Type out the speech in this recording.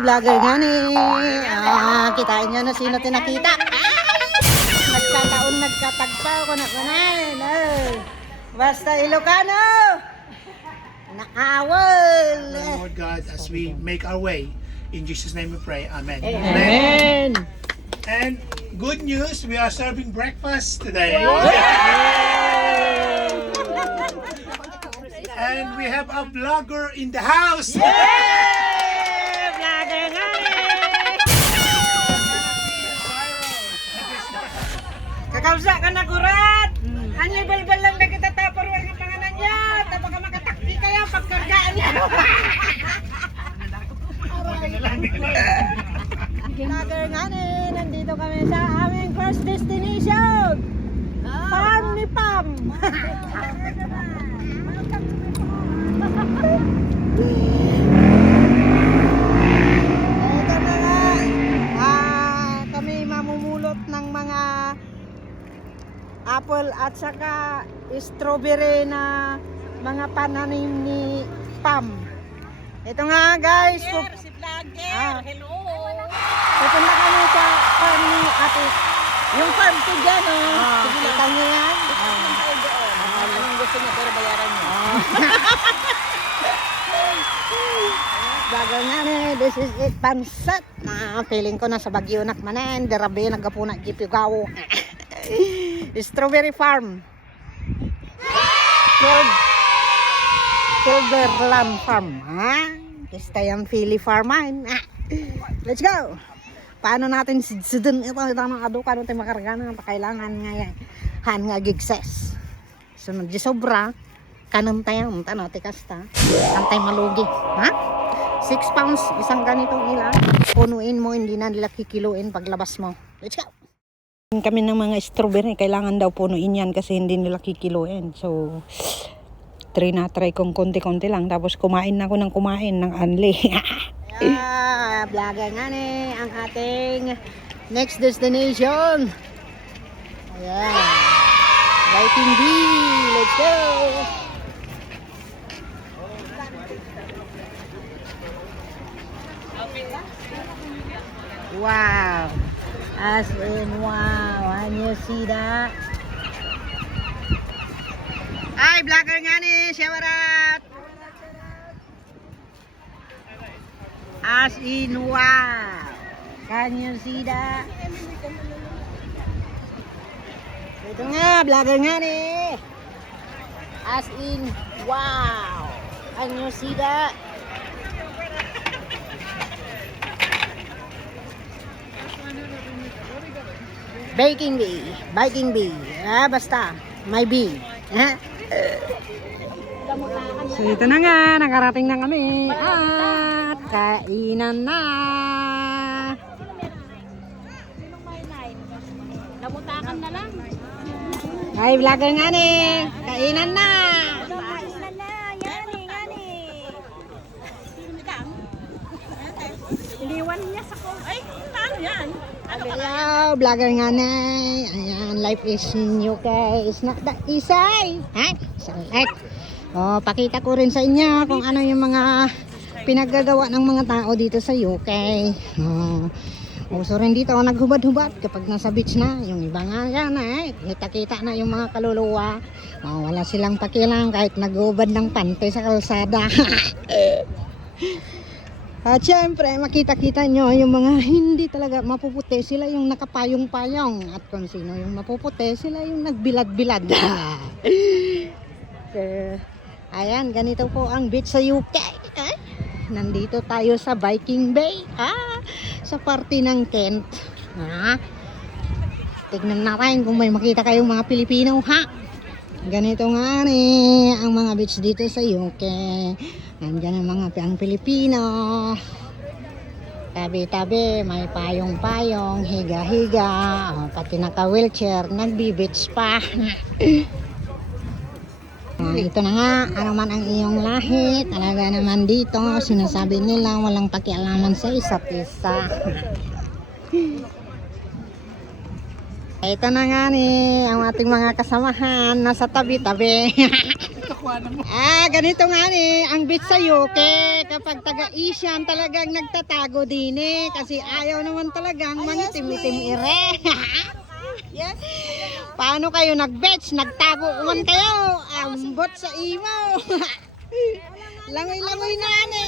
vlogger nga ni. Kitain nyo na sino tinakita. Nagkataon, nagkatagpa ako na kunain. Basta Ilocano. Naawal. Lord God, as we make our way, in Jesus' name we pray. Amen. Amen. And good news, we are serving breakfast today. And we have a vlogger in the house. Vlogger nga ni. Kakausa ka na kurat. Ang libal-bal lang na kita tapor wag ang pangalan niya. Tapos ka makatakti kaya pagkargaan niya. Vlogger nga ni. Nandito kami sa aming first destination. Farm ni Pam. Ito na nga. Kami mamumulot ng mga apple at saka strawberry na mga pananim ni Pam. Ito nga guys. Si vlogger, hello! Pupunta kami sa farm ni Ate. Yung farm ko dyan, Kita niyo yan? Anong gusto niya, pero bayaran niyo. Bago nga ni, this is it, pansat. Feeling ko na sa Bagyo nakmanan, darabi nagapuna gipigaw. Strawberry farm. Silverland farm. Esta yung Philly farm. Let's go. Paano natin sidsidin ito ng adukan natin makarga ng kailangan nga yan. Han nga gigses. Sunod di sobra. Kanon tayo, tano, tikasta. Antay malugi. 6 pounds, isang ganitong ilan. Punuin mo, hindi na nila kikiluin paglabas mo. Let's go! Kami ng mga strawberry, kailangan daw punuin yan kasi hindi nila kikiluin. So, try kong konti-konti lang. Tapos kumain na ako ng kumain ng anli. Vlogger nga ni ang ating next destination. Ayan. Viking Bee. Let's go! Wow. As in wow. Can you see that? Ay, vlogger nga ni. Shout out. As in wow. Can you see that? Ito nga, vlogger nga ni. As in wow. Can you see that? Baking bee. Viking bee. Basta. May bee. So ito na nga, nakarating na kami. At kainan na. Namutakan na lang. Ay, vlogger nga ni. Kainan na. Iniwan niya sa ko. Ay, ano yan? Hello, vlogger nga na. Ayan, life is new guys. Not that easy. Select. Pakita ko rin sa inyo kung ano yung mga pinaggagawa ng mga tao dito sa UK. Uso rin dito naghubad-hubad kapag nasa beach na. Yung iba nga yan kita-kita na yung mga kaluluwa. Wala silang pakialam kahit naghubad ng pante sa kalsada. At syempre, makita-kita nyo yung mga hindi talaga mapuputi. Sila yung nakapayong-payong. At kung sino yung mapuputi, sila yung nagbilad-bilad. Ayan, ganito po ang beach sa UK. Nandito tayo sa Viking Bay. Sa party ng Kent. Tignan natin kung may makita kayong mga Pilipino. Ganito nga ang mga beach dito sa UK. Nandiyan ang mga Pilipino. Tabi-tabi, may payong-payong, higa-higa, pati naka-wheelchair, nagbi-beach pa. Ito na nga, ano man ang iyong lahi, talaga naman dito, sinasabi nila walang pakialaman sa isa't isa. Ito na nga ang ating mga kasamahan, nasa tabi-tabi. Ganito nga ni, ang bit sa UK, kapag taga-Asian talagang nagtatago din eh. Kasi ayaw naman talagang mangitim-itim ire. Yes. Paano kayo nag-betch? Nagtago man kayo. Ambot sa imo. Langoy-langoy na ni.